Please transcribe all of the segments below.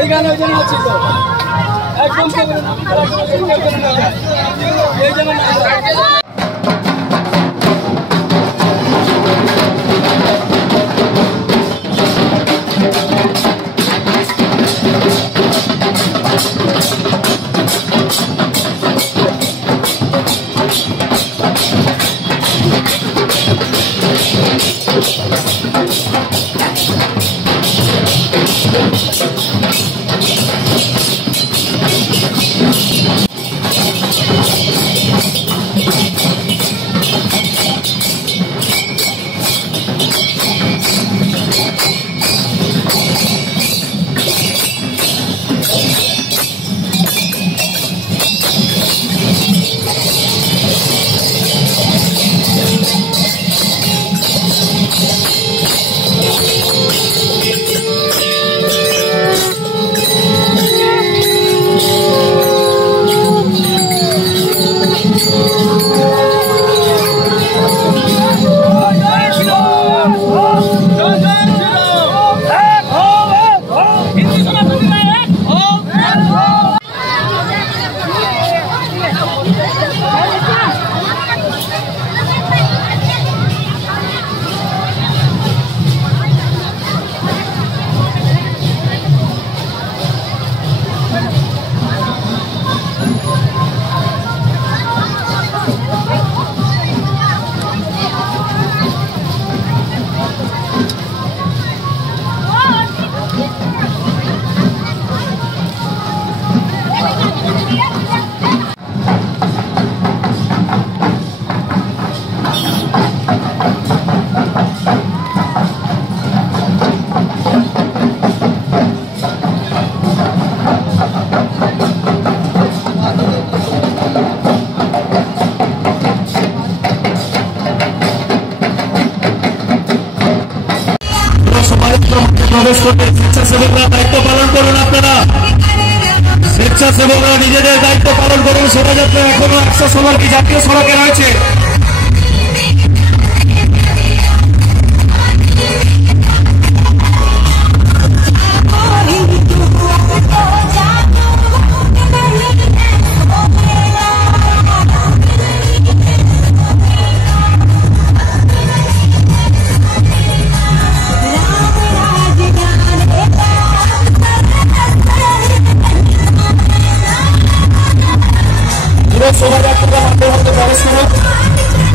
এই গানে ওই জন্য আছে তো একদম এই জন্য প্রবেশ করতে স্বেচ্ছাসেবকরা দায়িত্ব পালন করুন। আপনারা স্বেচ্ছাসেবকরা নিজেদের দায়িত্ব পালন করুন। শোভাযাত্রা এখনো 100 সড়কে জাতীয় সড়কে রয়েছে। শোভাযাত্রা মধ্যে প্রবেশ করুন।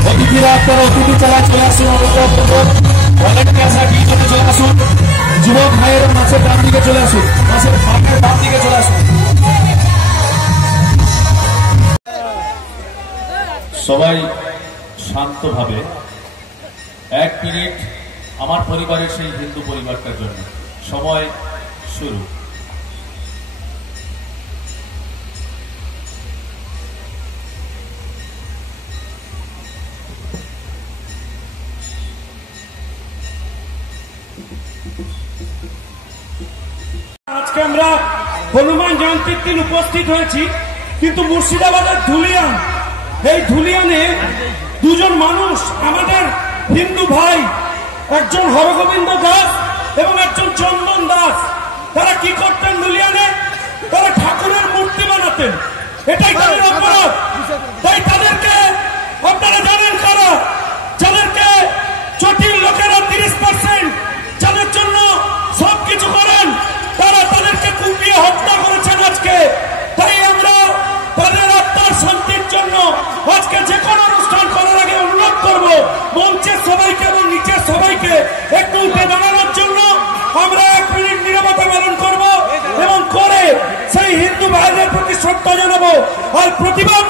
অতিথিরা আপনারা অতিথি চালা চলে আসুন। অনেককে আসা গিয়ে চলে আসুন। যুবক ভাইয়ের মাছের ডান দিকে চলে আসুন। মাছের ফাঁকের ডান দিকে চলে আসুন। সবাই শান্তভাবে 1 মিনিট আমার পরিবারের সেই হিন্দু পরিবারটার জন্য। সময় শুরু। আজকে আমরা হনুমান জয়ন্তীর দিন উপস্থিত হয়েছি, কিন্তু মুর্শিদাবাদের ধুলিয়ান, এই ধুলিয়ানে দুজন মানুষ আমাদের হিন্দু ভাই, একজন হরগোবিন্দ দাস এবং একজন চন্দন দাস, তারা কি করতেন ধুলিয়ানে? তারা ঠাকুরের মূর্তি বানাতেন। এটাই তাদের অপরাধ। তাই তাদেরকে আপনারা জানেন কারা, যাদেরকে জটিল লোকেরা 30% যাদের জন্য সবকিছু করেন, তারা তাদেরকে কুপিয়ে হত্যা করেছেন আজকে। তাই আমরা তাদের আত্মার শান্তির জন্য আজকে যে কোনো অনুষ্ঠান করার আগে অনুরোধ করব মঞ্চের সবাইকে এবং নিচের সবাইকে একটু উঠে দাঁড়ানোর জন্য। আমরা 1 মিনিট নীরবতা পালন করব এবং করে সেই হিন্দু ভাইদের প্রতি শ্রদ্ধা জানাবো আর প্রতিবাদ